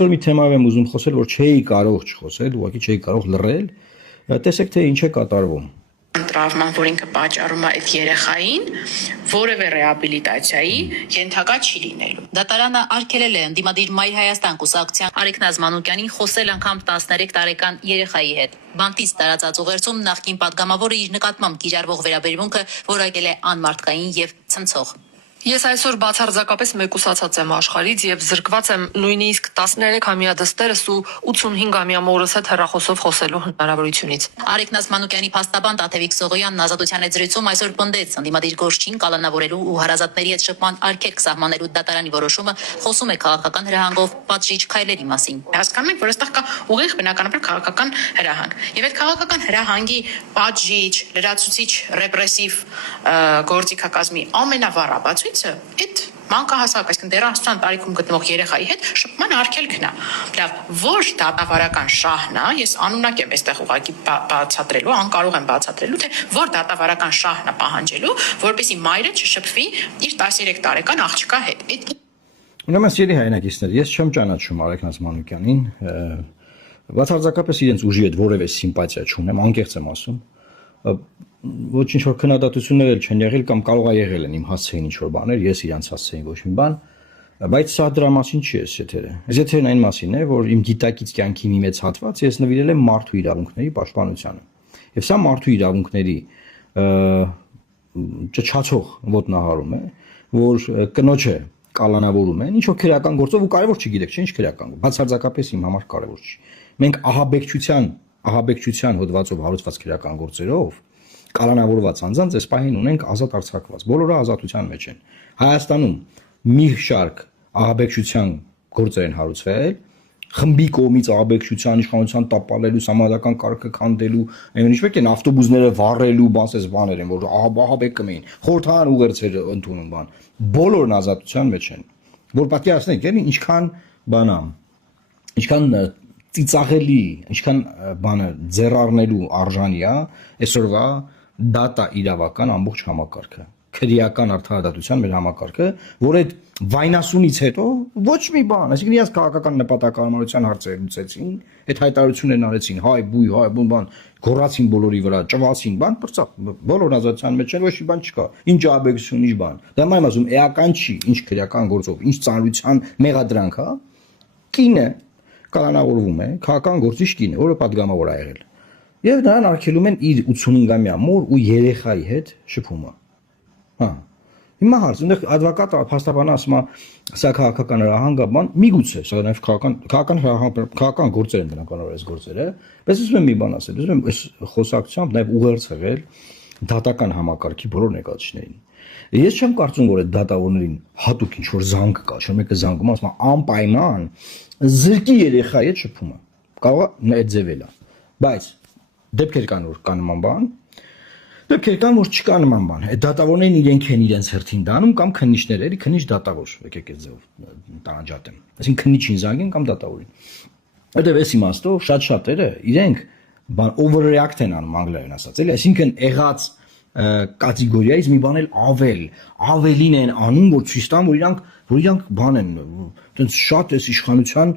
այսօր մի թեմայով եմ ուզում խոսել, որ չէի կարող չխոսել, ուղղակի չէի կարող լռել, տեսեք թե ինչ է կատարվում։ Տրավման, որ ինքը պատճառում է այդ երեխային, որևէ ռեաբիլիտացիայի ենթակա չի լինելու։ Դատարանը արգելել է ընդդիմադիր Մայր Հայաստան կուսակցության Արեգնազ Մանուկյանին խոսել անգամ 13 տարեկան երեխայի հետ։ Բանտից տարածած ուղերձում նախկին падգամավորը իր նկատմամբ կիրառվող վերաբերմունքը որակել է անմարդկային եւ ցնցող։ Ես այսօր բացարձակապես մեկուսացած եմ աշխարհից եւ զրկված եմ նույնիսկ 13-ամյա դստերս ու 85-ամյա մորս հետ հեռախոսով խոսելու հնարավորությունից։ Արեգնազ Մանուկյանի փաստաբան Տաթևիկ Սողոյանն Ազատության հետ զրույցում այսօր պնդեց ընդդիմադիր գործչին կալանավորելու ու հարազատների հետ շփման արգելք սահմանելու դատարանի որոշումը խոսում է քաղաքական հրահանգով պատժիչ քայլերի մասին։ Հասկանում եք, որ այստեղ կա ուղիղ բնականաբար քաղաքական հրահանգ։ Եվ այդ քաղաքական հրահանգի պատժիչ, լրացուցիչ, ռեպրեսիվ գործիքակազմի ամենավառաբացույցը այդ մանկահասակ, այսինքն դեռահասության տարիքում գտնվող երեխայի հետ շփման արգելքն է։ Լավ, ոչ դատավարական շահն է, ես անունակ եմ այստեղ ուղղակի բացատրելու, անկարող եմ բացատրելու, թե որ դատավարական շահն է պահանջելու, որպեսզի մայրը չշփվի իր 13 տարեկան աղջկա հետ։ Ուրեմն սիրելի հայրենակիցներ, ես չեմ ճանաչում Արեգնազ Մանուկյանին, բացարձակապես իրենց ուժի հետ որևէ սիմպաթիա չունեմ, անկեղծ եմ ասում։ Ոչինչ որ քննադատություններ չեն եղել կամ կարող է եղել են իմ հասցեին ինչ որ բաներ, ես իրանց հասցեին ոչ մի բան, բայց սա դրա մասին չի էս եթերը։ Այս եթերն այն մասին է, որ իմ գիտակից կյանքի մի մեծ հատված ես նվիրել եմ մարդու իրավունքների պաշտպանությանը։ Եվ սա մարդու իրավունքների ճչացող ոտնահարում է, որ կնոջը կալանավորում են, ինչ որ քրեական գործով ու կարևոր չգիտեք, չէ՞, ինչ քրեական, բացարձակապես իմ համար կարևոր չի։ Մենք ահաբեկչության հոդվածով հարուցված քրեական գործերով կալանավորված անձանց այս պահին ունենք ազատ արձակված, բոլորը ազատության մեջ են։ Հայաստանում մի շարք ահաբեկչության գործեր են հարուցվել, խմբի կողմից ահաբեկչության իշխանության տապալելու, համադական կարգը քանդելու, այնուհետև են ավտոբուսները վառելու, բասես բաներ են, որ ահաբեկում էին, խորհրդային ուղերձեր ընդունում բան, բոլորն ազատության մեջ են։ Որ պատկերացնեք, էլի ինչքան բանա, ինչքան ծիծաղելի, ինչքան բանը ձեռառնելու արժանի է այսօրվա դատա իրավական ամբողջ համակարգը, քրեական արդարադատության մեր համակարգը, որ այդ վայնասունից հետո ոչ մի բան, այսինքն իրենց քաղաքական նպատակարարության հարցեր լուծեցին, այդ հայտարարություններն արեցին, հայ բույ, հայ բան, գոռացին բոլորի վրա, ճվացին, բան բրծավ, բոլոր ազատության մեջ են, ոչ մի բան չկա, ինչ ահաբեկություն, ինչ բան։ Դա նայում ասում, էական չի, ինչ քրեական գործով, ինչ ծանրության մեղադրանք, հա, կինը կալանավորվում է, քաղաքական գործիչ կին է, որը падգամավոր է եղել։ Եվ նրան արգելում են իր 85-ամյա մոր ու երեխայի հետ շփումը։ Հա։ Հիմա հարց, այնտեղ advocate փաստաբանը ասում է, սա քաղաքական հրահանգ է, բան, միգուցե, սա նաև քաղաքական գործեր են բնականաբար այս գործերը, բայց ուզում եմ մի բան ասել, ուզում եմ այս խոսակցությամբ նաև ուղերձ եղել դատական համակարգի բոլոր ներկայացուցիչներին։ Ես չեմ կարծում, որ այդ դատավորներին հատուկ ինչ որ զանգ կա, չէ՞ մեկը զանգում ասում է անպայման զրկի երեխայի հետ շփումը։ Կարող է այդ ձևել է։ Բայց դեպքեր կան, որ կա նման բան, դեպքեր կան, որ չկա նման բան։ Այդ դատավորներն իրենք են իրենց հերթին դանում կամ քննիչները, էլի քննիչ դատավոր, եկեք այդ ձևով տանջատեմ։ Այսինքն քննիչին զանգեն կամ դատավորին։ Այդտեղ էս իմաստով շատ-շատերը իրենք բան overreact են անում անգլերեն ասած, էլի, այսինքն եղած կատեգորիայից մի բան էլ ավելին են անում, որ ցույց տան, որ իրանք բան են, այտենց շատ էս իշխանության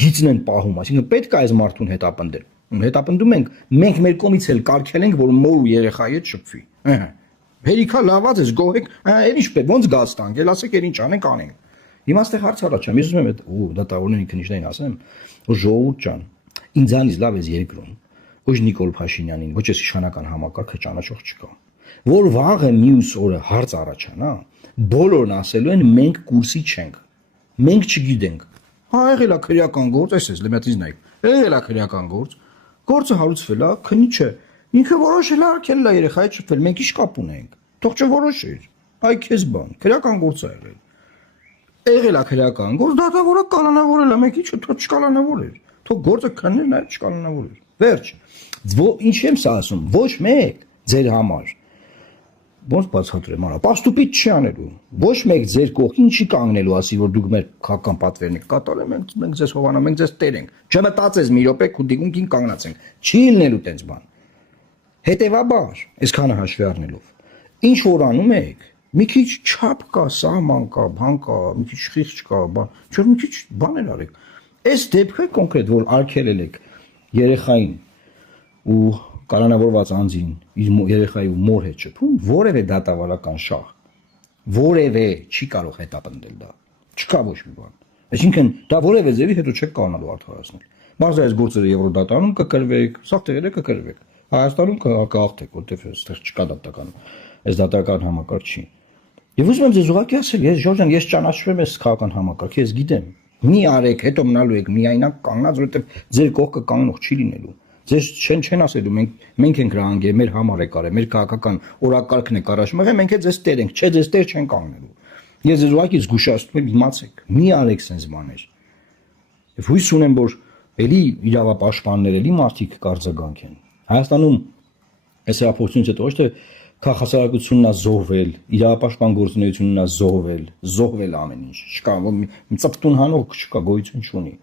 գիծն են պահում, այսինքն պետք է այս մարդուն հետապնդել։ Հետապնդում ենք, մենք մեր կողմից էլ կարգել ենք, որ մոր ու երեխայի հետ շփվի։ Հերիքա լաված ես, գոհեք, էլ ինչ պետք, ոնց գազ տանք, էլ ասեք, էլ ինչ անենք, անենք։ Հիմա այստեղ հարց առաջանում, ես ուզում եմ այդ դատավորներին քննիչներին ասեմ, որ ժողովուրդ ջան, ինձանից լավ ես երկրում, ոչ Նիկոլ Փաշինյանին, ոչ էս իշխանական համակարգը ճանաչող չկա։ Որ վաղը մյուս օրը հարց առաջանա, բոլորն ասելու են մենք կուրսի չենք, մենք չգիտենք։ Հա եղել է քրեական գործ, այսպես լեմյատից նայ։ Եղել է քրեական գործ, գործը հարուցվել է, քննիչը ինքը որոշել է արգելել է երեխայի շփվել, մենք ի՞նչ կապ ունենք։ Թող չորոշեր։ Այ քեզ բան, քրեական գործ է եղել։ Եղել է քրեական գործ, դատավորը կալանավորել է, մենք ի՞նչ թող չկալանավորեր։ Թող գործը քննել, նայ չկալանավորեր։ Վերջ։ Ինչ եմ սա ասում, ոչ մեկ ձեր համար ոնց բացատրեմ արա, պաստուպից չի անելու, ոչ մեկ ձեր կողքին չի կանգնելու, ասի, որ դուք մեր քաղաքական պատվերն եք կատարել, մենք ձեզ հովանա, մենք ձեզ տեր ենք, չմտածես մի րոպե քու դիգունքին կանգնացենք, չի լինելու տենց բան։ Հետևաբար, այսքանը հաշվի առնելով, ինչ որ անում եք, մի քիչ չափ կա, սահման կա, բան կա, մի քիչ խիղճ կա, բան, չէ՞ մի քիչ բաներ արեք։ Այս դեպքը կոնկրետ, որ արգելել եք երեխային ու կալանավորված անձին իր երեխայի ու մոր հետ շփում, որևէ դատավարական շահ, որևէ չի կարող հետապնդել դա։ Չկա ոչ մի բան։ Այսինքն դա որևէ ձևի հետո չեք կարողանալու արդարացնել։ Բարձր այս գործերը Եվրոդատարանում կկրվեք, սաղ տեղերը կկրվեք։ Հայաստանում կհաղթեք, որտեղ այստեղ չկա դատական, այս դատական համակարգ չի։ Եվ ուզում եմ ձեզ ուղղակի ասել, ես Ժորժան, ես ճանաչում եմ այս քաղաքական համակարգը, ես գիտեմ։ Մի արեք, հետո մնալու եք միայնակ կանգնած, որովհետև ձեր կողքը կանգնող չի լինելու։ Ձեզ չեն ասելու մենք ենք ռանգե, մեր համար է կարել, մեր քաղաքական օրակարգն է կարաշ մղել, մենք է ձեզ տեր ենք, չէ ձեզ տեր չեն կանգնելու։ Ես ձեզ ուղղակի զգուշացնում եմ, իմացեք, մի արեք sense բաներ։ Եվ հույս ունեմ, որ էլի իրավապաշտպաններ, էլի մարդիկ կարձագանք են։ Հայաստանում այս հեղափոխությունից հետո ոչ թե քաղաքասարակությունն է զոհվել, իրավապաշտպան գործունեությունն է զոհվել ամեն ինչ։ Չկա, մի ծպտուն հանող չկա, գոյություն չունի։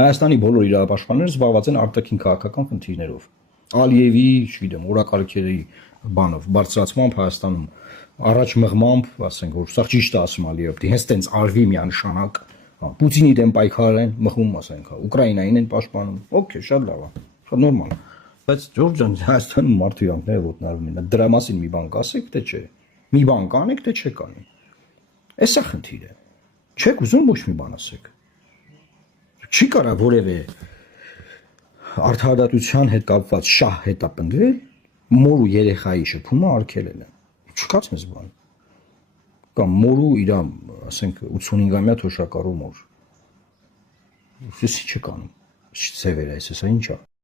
Հայաստանի բոլոր իրավապաշտպանները զբաղված են արտաքին քաղաքական խնդիրներով։ Ալիևի, չգիտեմ, օրակարգերի բանով, բարձրացմամբ Հայաստանում առաջ մղմամբ, ասենք, որ սա ճիշտ է ասում Ալիևը, հենց տենց արվի միանշանակ, Պուտինի դեմ պայքար են մղում, ասենք, Ուկրաինային են պաշտպանում։ Okay, շատ լավ է, շատ նորմալ է։ Բայց Ջորջ ջան, Հայաստանում մարդու իրանքները ոտնարվում են։ Դրա մասին մի բան կասեք, թե չէ։ Մի բան կանեք, թե չեք անի։ Էսա խնդիրը։ Չեք ուզում ոչ մի բան ասեք։ Չի կարա որևէ արդարադատության հետ կապված շահ հետապնդվել, մոր ու երեխայի շփումը արգելել է։ Չկա մեզ բան։ Կամ մորու իր, ասենք, 85-ամյա թոշակառու մոր։ Էսի չկան։ Սևեր է, էսա ինչ է։